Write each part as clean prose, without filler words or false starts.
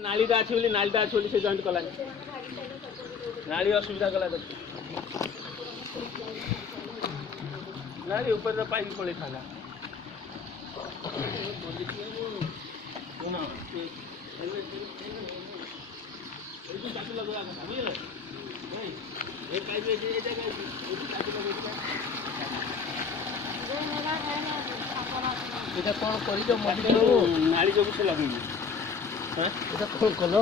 नालीटा अच्छी बोली नालीटा अच्छी बोली से जॉइंट कला नाली असुविधा कला नाली ऊपर तो पाइप पड़े था এটা কোন করি তো नाली जो से लगे এটা কোন কলো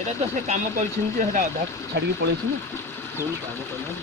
এটা তো সে কাম করেছেন যে সেটা অধা ছাড়িয়ে পড়েছি না সেই কাম করলাম